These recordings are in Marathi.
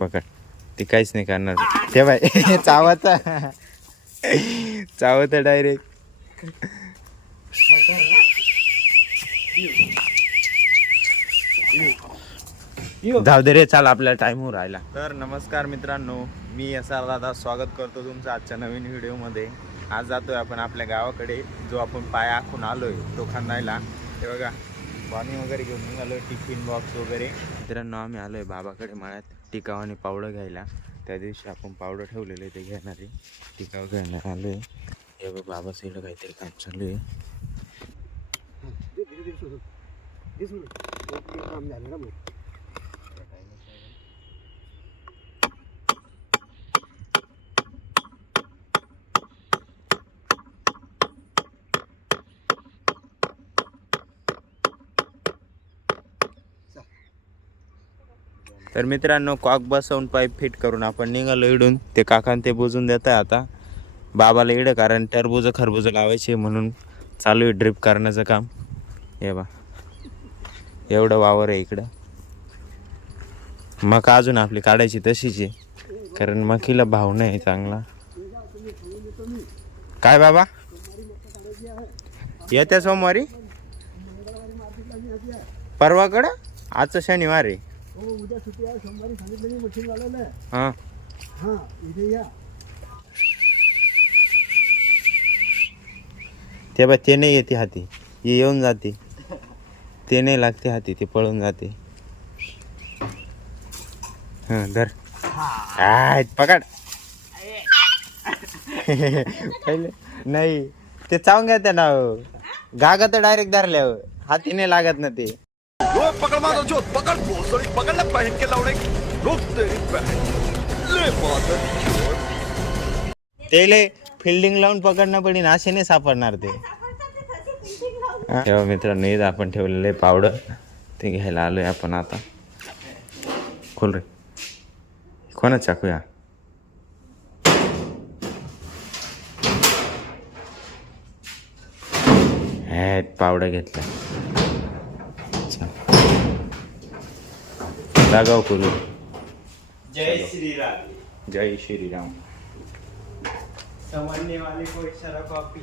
पकड. ती काहीच नाही करणार. ते बाय चावता चावत डायरेक्ट. जाऊ दे रे, चाल आपल्याला टाइम होऊन राहिला. तर नमस्कार मित्रांनो, मी असा दादा स्वागत करतो तुमचं आजच्या नवीन व्हिडिओमध्ये. आज जातोय आपण आपल्या गावाकडे, जो आपण पाय आखून आलोय तो खांदायला. हे बघा, पाणी वगैरे घेऊन निघालोय, टिफिन बॉक्स वगैरे. मित्रांनो, आम्ही आलोय बाबाकडे मळ्यात टिकाव आणि पावडं घ्यायला. त्या दिवशी आपण पावडं ठेवलेलं आहे, ते घेणारे टिकाव घ्यायला आलोय. हे बघ, बाबा इकडं काहीतरी काम चालू आहे. तर मित्रांनो, कॉक बसवून पाईप फिट करून आपण निघालो इडून. ते काकान ते बुजून देत आहे आता बाबाला इडं, कारण टरबूज खरबूज लावायचे म्हणून चालू आहे ड्रिप करण्याचं काम. हे बा, एवढं वावर आहे इकडं. मका अजून आपली काढायची तशीच आहे, कारण मकीला भाव नाही चांगला. काय बाबा, येत्या सोमवारी? परवाकडं? आजचं शनिवार आहे. उद्या सुट्टी आहे, सोमवारी सांगितलं मी मशीन वाल्याला. हां हां, इथे या. ते बा, ते नाही येते हाती, ये येऊन जाते. ते नाही लागते हाती, ते पळून जाते. हां, धर. काय पकड. पहिले नाही, ते चावून घ्या त्या नाव गागा तर डायरेक्ट धरल्यावर हाती नाही लागत ना ते. पकड़ मारो जो पकड़ भोसड़ी पकड़ ले पहन के लौड़े रुक तेरी बहन ले मादर ते फिल्डिंग लावून पकडणं पडेल, असे नाही सापडणार ते. तेव्हा मित्रांनो, इथं आपण ठेवलेले पावडर ते घ्यायला आलोय आपण आता. खोल रे, कोणाच चाकूया? हे पावडर घेतला. जागाव करू. जय श्रीराम. जय श्रीराम. समझने वाले को इशारा कॉपी.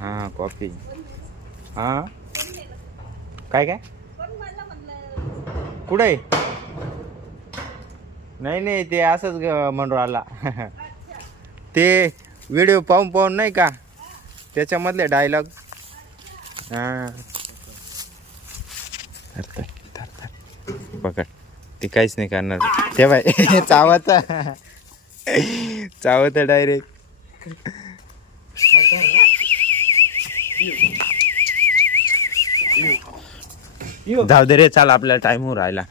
हां, कॉफी. हां, काय काय कुठं आहे? नाही नाही, ते असंच म्हणून आला. ते व्हिडिओ पाहून पाहून नाही का, त्याच्यामधले डायलॉग. हां, पकड. ती काहीच नाही करणार. ते बाय चावता चावत डायरेक्ट. जाऊ दे रे, चाल आपल्याला टाइम होऊन राहिला.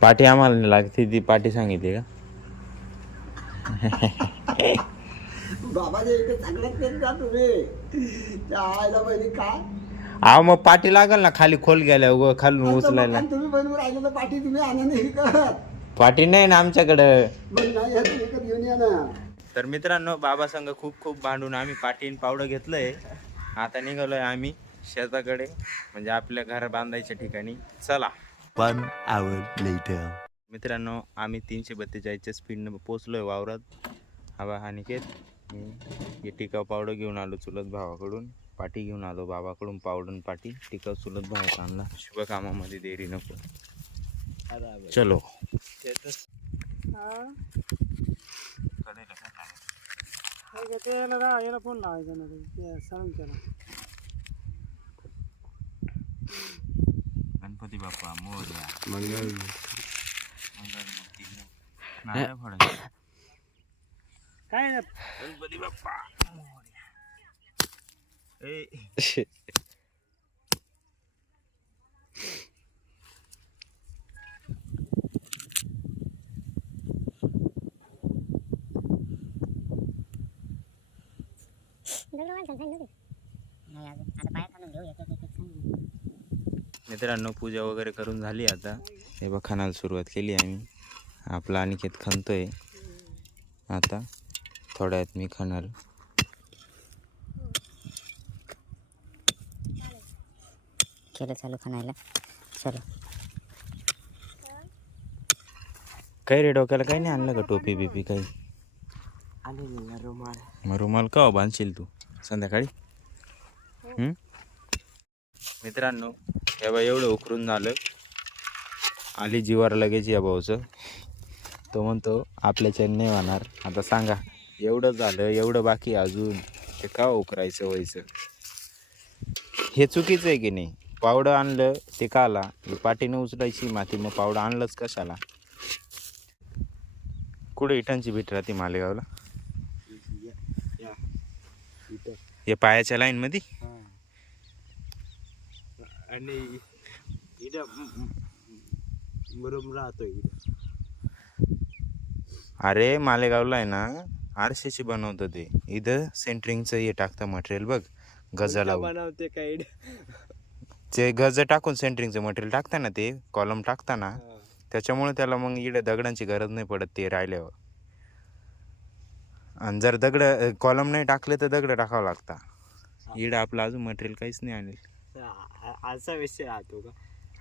पाठी आम्हाला नाही लागते, ती पाठी सांगितली का? बाबाच्या इथे चांगलं तेच जा तुम्ही. त्या आयला पहिली काय अहो, मग पाठी लागल ना, खाली खोल गेल्या उगं खालून उचलायला. तुम्ही बनवून राहिलं तर पाठी तुम्ही आणा नाही विकत. पाठी नाही ना आमच्याकडं. पण नाही आहे, तुम्ही विकत घेऊन या ना. तर मित्रांनो, बाबा संग खूप खूप भांडून आम्ही पाटीन पावडं घेतलंय. आता निघालोय आम्ही शेताकडे, म्हणजे आपल्या घर बांधायच्या ठिकाणी. चला. 1 hour later मित्रांनो, आम्ही 342च्या स्पीडनं पोचलोय वावरात. हवा अनिकेत, मी टिकाव पावडं घेऊन आलो चुलत भावाकडून. पाठी घेऊन आलो बाबाकडून, पावडर पाठी. टिकाव चुलत भावाचा आणला. शुभ कामामध्ये देरी नको. चलो. याला फोन लावायचा ना, ते सरण केला. गणपती बाप्पा मोरया. मंगलमूर्ती नारळ फोडायचं. काय ना, गणपती बाप्पा मोरया. मित्रांनो, पूजा वगैरे करून झाली आता. हे बघ, खानाला सुरुवात केली आम्ही. आपला अनिकेत खणतोय आता. थोड्यात मी खणाल. केलं चालू खणायला. चलो काही रे डोक्याला काही नाही आणलं का टोपी बिपी काही? मग रुमाल का बांधशील तू संध्याकाळी? मित्रांनो हे बा एवढं उकरून झालं, आली जीवावर लगेच या भाऊचं. तो म्हणतो आपल्याच्याने नाही होणार. आता सांगा, एवढं झालं एवढं बाकी अजून ते का उकरायचं व्हायचं? हे चुकीचं आहे की नाही? पावडं आणलं ते का आला? पाठीनं उचलायची माती, मग पावडं आणलंच कशाला? कुठे इटांची भीट राहते मालेगावला? हे पायाच्या लाईन मध्ये. आणि मुरुम राहतोय. अरे मालेगावला आहे ना आरसीसी बनवतं ते, इथं सेंटरिंगचं हे टाकतं मटेरियल बघ, गजाला बनवते काही. ते गज टाकून सेंटरिंगचं मटेरियल टाकताना ते कॉलम टाकताना, त्याच्यामुळे त्याला मग इकडे दगडांची गरज नाही पडत ते राहिल्यावर. आणि जर दगड कॉलम नाही टाकले तर दगड टाकावं लागता. इकडे आपलं अजून मटेरियल काहीच नाही आणेल. असा विषय राहतो का?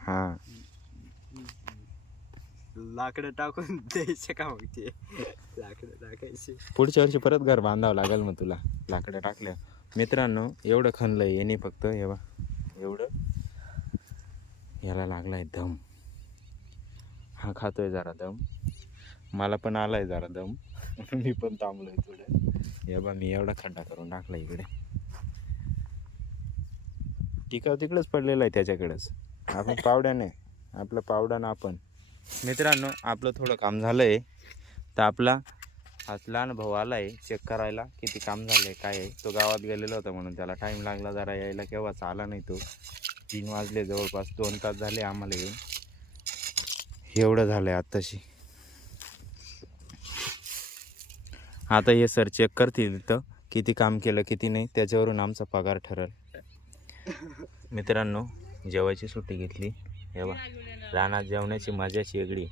हां, लाकडं टाकून द्यायचे का मग? ते लाकडं टाकायचे. पुढच्या वर्षी परत घर बांधावं लागेल मग तुला लाकडं टाकल्या. मित्रांनो एवढं खणलंय येणे फक्त, हे बा एवढं. याला लागलाय दम, हा खातोय जरा दम, मला पण आलाय जरा दम. मी पण थांबलोय थोडं. हे बा मी एवढा खड्डा करून टाकला इकडे. टिकाव तिकडेच पडलेला आहे त्याच्याकडेच. आपण पावड्याने, आपलं पावडानं आपण. मित्रांनो आपलं थोडं काम झालंय, तर आपला आज लहान भाऊ आलाय चेक करायला किती काम झालंय काय आहे. तो गावात गेलेला होता म्हणून त्याला टाईम लागला जरा यायला, केव्हाच आला नाही तो. 3 वाजले, जवळपास 2 तास झाले आम्हाला येऊन. एवढं झालंय आत्ताशी. आता हे सर चेक करतील तिथं किती काम केलं किती नाही, त्याच्यावरून आमचा पगार ठरेल. मित्रांनो जेवायची सुट्टी घेतली. हे बा रानात जेवण्याची मजाच वेगळी.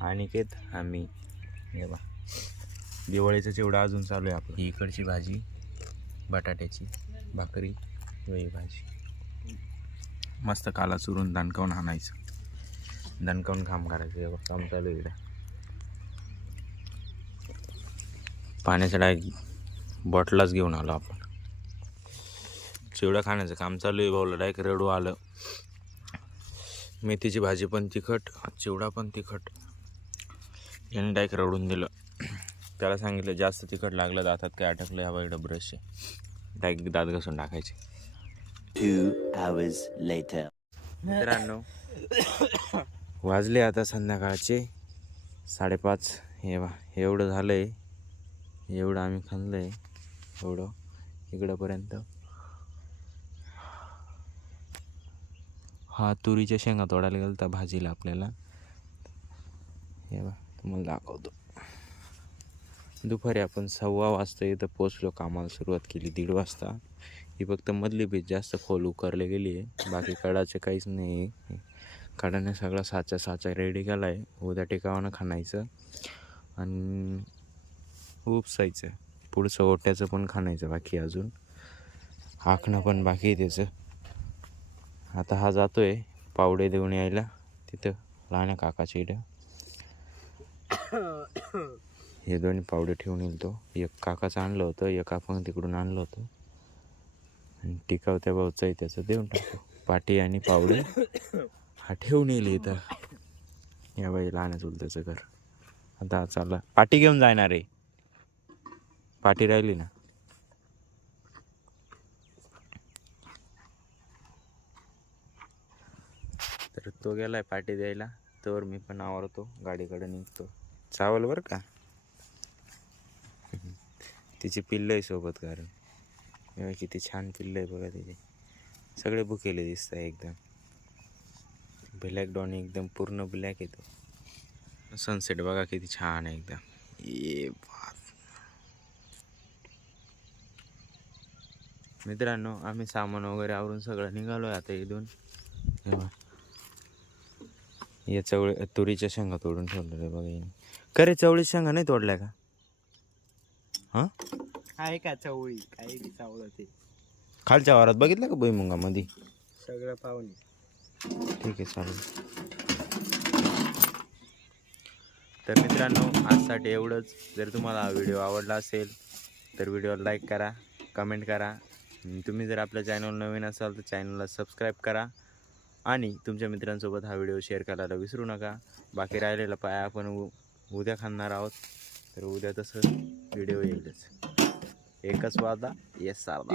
अनिकेत आम्ही, हे बा दिवाळीचं चिवडा अजून चालू आहे आपलं. इकडची भाजी बटाट्याची, भाकरी, ही भाजी मस्त काला चुरून दणकावून आणायचं, दणकावून काम करायचं. हे बघ काम चालू आहे इकडे. पाण्याच्या डायरेक्ट बॉटलाच घेऊन आलो आपण. चिवडा खाण्याचं काम चालू आहे. भाऊला डायरेक्ट रडू आलं. मेथीची भाजी पण तिखट, चिवडा पण तिखट. याने डायरेक्ट रडून दिलं. त्याला सांगितलं जास्त तिखट लागलं, दातात काय अटकलं, हवा इकडं ब्रश आहे, डायरेक्ट दात घासून टाकायचे. 2 hours later. मित्रांनो वाजले आता संध्याकाळचे 5:30. हे बा एवढं झालंय, एवढं आम्ही खाल्लंय, एवढं इकडंपर्यंत. हा तुरीच्या शेंगा तोडायला गेला तर भाजीला आपल्याला. हे बा तुम्हाला दाखवतो. दुपारी आपण 1:15 वाजता इथं पोचलो, कामाला सुरुवात केली 1:30 वाजता. ही फक्त मधली बीच जास्त खोल उकरली गेली आहे, बाकी कडाचे काहीच नाही. कडाने सगळा साचा रेडी केला आहे. उद्या टिकावानं खाणायचं आणि उपसायचं. पुढचं ओट्याचं पण खाणायचं बाकी, अजून आखणं पण बाकी आहे त्याचं. आता हा जातोय पावडे देऊन यायला तिथं लहान्या काकाच्या इथं. हे दोन्ही पावडे ठेवून येईल तो. एक काकाचं आणलं होतं, एक आपण तिकडून आणलं होतं. आणि टिकाव त्या भाऊचं आहे त्याचं देऊन टाकू. पाटी आणि पावडे हा ठेवून येईल इथं. या बाई लहान चुलत्याचं घर. आता चालला पाटी घेऊन जाणार आहे. पाटी राहिली ना. तर तो गेलाय पाटी द्यायला, तर मी पण आवरतो, गाडीकडे निघतो. चावल बरं का, तिची पिल्लं आहे सोबत. कारण किती छान पिल्लं आहे बघा तिचे. सगळे भुकेले दिसत आहे एकदम. ब्लॅक डॉनी एकदम पूर्ण ब्लॅक येतो. सनसेट बघा किती छान आहे एकदम. ये बात. मित्रांनो आम्ही सामान वगैरे आवरून सगळं निघालो आहे आता इथून. या तुरीच्या शेंगा तोडून ठेवलेल्या बघा. करे चवळी शेंगा नाही तोडल्या का? हां आहे का चवळी? काही चावलं ते खालच्या वारात बघितलं का भुईमुगामध्ये सगळं पाहुणे. ठीक आहे चालेल. तर मित्रांनो आजसाठी एवढंच. जर तुम्हाला हा व्हिडिओ आवडला असेल तर व्हिडिओला लाईक करा, कमेंट करा. तुम्ही जर आपल्या चॅनल नवीन असाल तर चॅनलला सबस्क्राईब करा आणि तुमच्या मित्रांसोबत हा व्हिडिओ शेअर करायला विसरू नका. बाकी राहिलेला पाय आपण उद्या खाणार आहोत, तर उद्या तसं व्हिडिओ येईलच. एकच वादा येस सारदा.